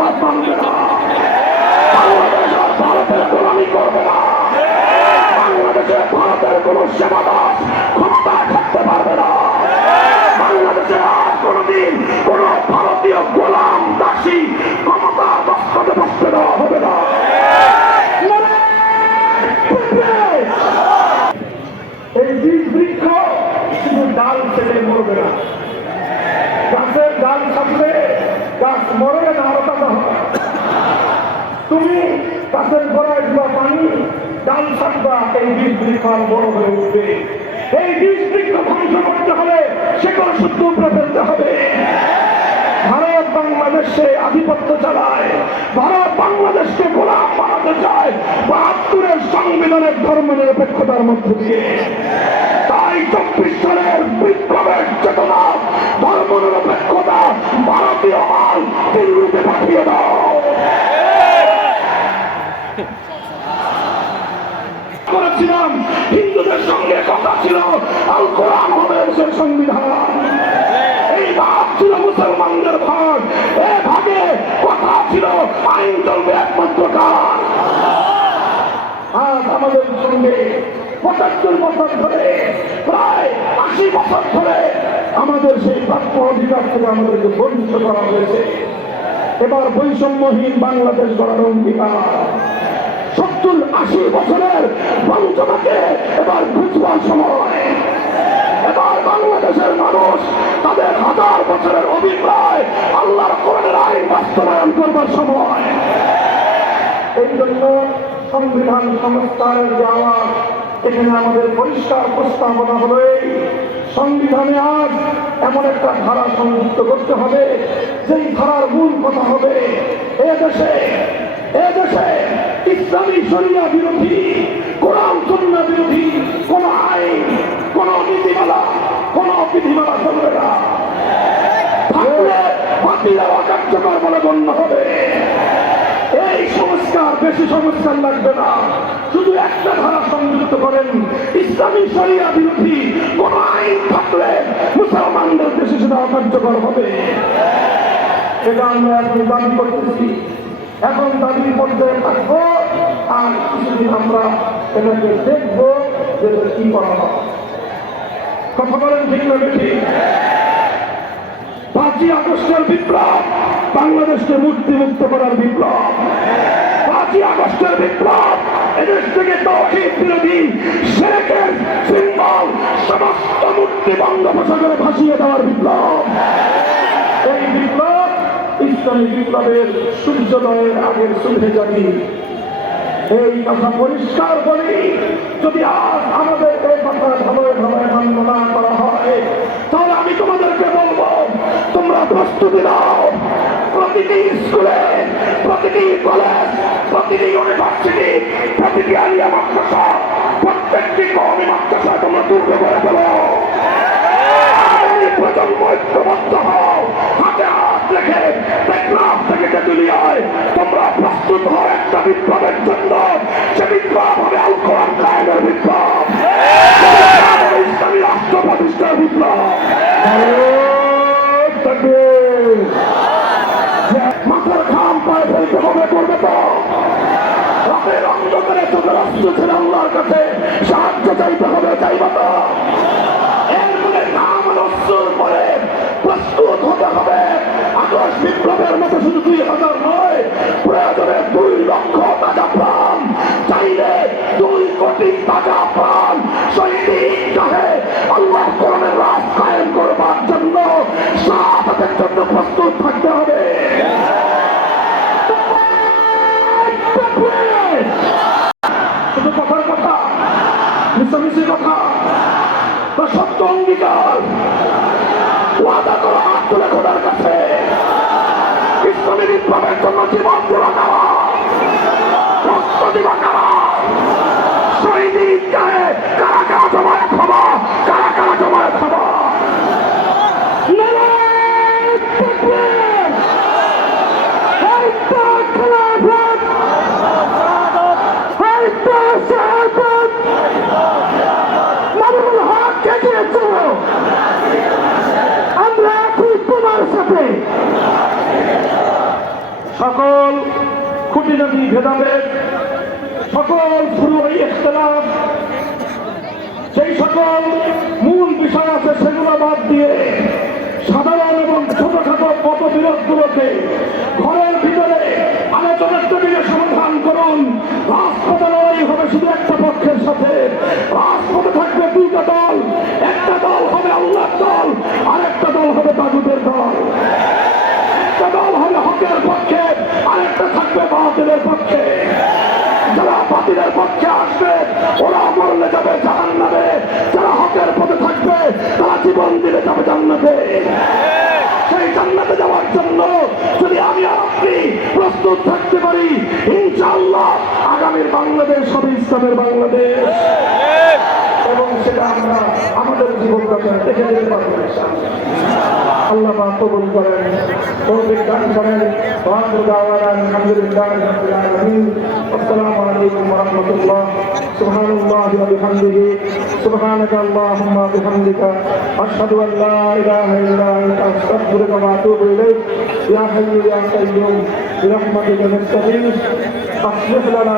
পথ মানবে না। বাংলাদেশ আর ভারতের গোলামি করবে না। বাংলাদেশে ভারতের কোন সেবাদাস ক্ষমতায় থাকতে পারবে না। বাংলাদেশে আর কোনদিন কোন ভারতীয় গোলাম দাসী ক্ষমতা দস্তকে বসতে দেওয়া হবে না। এই বীজ বৃক্ষ শুধু ডাল ছেড়ে মরবে না। গাছের ডাল থাকলে গাছ মরে না, আরো তাজা হবে। তুমি গাছের গোড়ায় দিবা পানি, ডাল থাকবা, এই বীজ বৃক্ষ আর বড় হয়ে উঠবে। এই বীজ বৃক্ষ ধ্বংস করতে হলে সেগুলো শুদ্ধ উপরে ফেলতে হবে। ভারত বাংলাদেশে আধিপত্য চালায়, ভারত বাংলাদেশকে গোলাম বানাতে চায় ৭২-এর সংবিধানের ধর্ম নিরপেক্ষতার মধ্য দিয়ে। তাই ২৪ সালের বিপ্লবের চেতনা, ধর্ম নিরপেক্ষতা, ভারতীয় মাল দিল্লিতে পাঠিয়ে দাও। করেছিলাম হিন্দুদের সঙ্গে কথা ছিল আল কোরআন হবে দেশের সংবিধান। এই ভাগ ছিল মুসলমানদের ভাগ, এ ভাগে কথা ছিল আইন চলবে একমাত্র কার। আজ আমাদের সঙ্গে ৭৫ বছর ধরে, প্রায় ৮০ বছর ধরে আমাদের সেই প্রাপ্য অধিকার থেকে আমাদেরকে বঞ্চিত করা হয়েছে। এবার বৈষম্যহীন বাংলাদেশ গড়ার অঙ্গীকার। ৭০-৮০ বছরের বঞ্চনাকে এবার বুঝবার সময়। এবার বাংলাদেশের মানুষ তাদের ১০০০ বছরের অভিপ্রায় আল্লাহর কোরআনের আইন বাস্তবায়ন করবার সময়। এই জন্য সংবিধান সংস্কারের যে আওয়াজ, এখানে আমাদের পরিষ্কার প্রস্তাবনা হলো এই সংবিধানে আজ এমন একটা ধারা সংযুক্ত করতে হবে, যেই ধারার মূল কথা হবে এদেশে ইসলামী শরিয়া বিরোধী, কোরআন সুন্নাহ বিরোধী কোন আইন, কোন নীতিমালা, কোন বিধিমালা চলবে না। থাকলে বাতিল অকার্যকর বলে গণ্য হবে। এই সংস্কার, বেশি সংস্কার লাগবে না, শুধু একটা ধারা সংযুক্ত করেন, ইসলামী শরিয়া বিরোধী কোন আইন থাকলে মুসলমানদের দেশে সেটা অকার্যকর হবে। এটা আমরা এখন দাবি করতেছি, এখন দাবির মধ্যে থাকবো, আর কিছুদিন আমরা এটাকে দেখবো যে কি করা হয়। কথা বলেন ঠিক না বেশি? ৫ই আগস্টের বিপ্লব বাংলাদেশকে মুক্ত করার বিপ্লব। ৫ই আগস্টের বিপ্লব এদেশ থেকে তাওহীদ বিরোধী শিরকের সিম্বল সমস্ত মূর্তি বঙ্গোপসাগরে ভাসিয়ে দেওয়ার বিপ্লব। এই বিপ্লব ইসলামী বিপ্লবের সূর্যোদয়ের আগের সুলহে জাতি। এই কথা পরিষ্কার বলি, যদি আজ আমাদের এই কথা ভালোয় ভালোয় মান্য না করা হয়, তাহলে আমি তোমাদেরকে বলবো, তোমরা প্রস্তুতি নাও। প্রতিটি স্কুলে, প্রতিটি কলেজ, প্রতিটি ইউনিভার্সিটি, প্রতিটি আলিয়া মাদ্রাসা, প্রত্যেকটি কওমি মাদ্রাসা তোমরা দুর্গ করে ফেলো। প্রজন্ম ঐক্যবদ্ধ হও, হাতে হাত রেখে টেকনাফ থেকে তেঁতুলিয়ায় তোমরা প্রস্তুত হও একটা বিপ্লবের জন্য। সে বিপ্লব হবে আল কোরআন কায়েমের বিপ্লব, ইসলামী রাষ্ট্র প্রতিষ্ঠার বিপ্লব। মাথার ঘাম পায়ে ফেলতে হবে, করবে তো। রাতের অন্ধকারে চোখের অস্ত্র ছেড়ে আল্লাহর কাছে সাহায্য চাইতে হবে, চাইবা তো। পরে প্রস্তুত হতে হবে। আগস্ট বিপ্লবের মতো শুধু ২০০০ নয়, প্রয়োজনে ২ লক্ষ তাজা প্রাণ, চাইলে ২ কোটি তাজা প্রাণ শহীদ চাহে আল্লাহ কোরআনের রাজ কায়েম করবার জন্য শাহাদাতের জন্য প্রস্তুত থাকতে হবে। শুধু কথার কথা, মিশামিশি কথা, সত্য অঙ্গীকার, ওয়াদা করো হাত তুলে খোদার কাছে। ইসলামী বিপ্লবের জন্য জীবন দেওয়া কারা, রক্ত দেওয়া কারা, শহীদ ঈদগাহে কারা কারা জমায়েত হবা, কারা কারা জমায়েত হবা। সকল খুঁটিনাটি ভেদাভেদ, সকল ফুরুই ইখতিলাফ, সেই সকল মূল বিষয় আছে সেগুলো বাদ দিয়ে সাধারণ এবং ছোটখাটো মতবিরোধগুলোকে ঘরের ভিতরে আলোচনার টেবিলে সমাধান করুন। রাজপথে লড়াই হবে শুধু একটা পক্ষের সাথে, রাজপথে থাকবে দুইটা দল, একটা দল হবে আল্লাহর দল, আর একটা দল হবে তাগুতের দল। একটা দল হবে হকের পক্ষে, আরেকটা থাকবে বাতিলের পক্ষে। যারা বাতিলের পক্ষে আসবে ওরা মরলে যাবে জাহান্নামে, যারা হকের পথে থাকবে তারা জীবন দিলে যাবে জান্নাতে। সেই জান্নাতে যাওয়ার জন্য যদি আমি আর আপনি প্রস্তুত থাকতে পারি, ইনশাআল্লাহ আগামীর বাংলাদেশ হবে ইসলামের বাংলাদেশ, এবং সেটা আমরা আমাদের জীবন দেখে যেতে পারবো। আল্লাহ পাক কবুল করেন, তৌফিক দান করেন। আলহামদুলিল্লাহি রাব্বিল আলামিন। আসসালামু আলাইকুম ওয়া রাহমাতুল্লাহ। সুবহানাল্লাহি ওয়া বিহামদিহি, সুবহানাকা আল্লাহুম্মা ওয়া বিহামদিকা, আশহাদু আল লা ইলাহা ইল্লা আনতা, আস্তাগফিরুকা ওয়া আতুবু ইলাইক। ইয়া হাইয়্যু ইয়া কাইয়্যুম, বিরহমাতিকা নাস্তাগীথ, আসলিহ লানা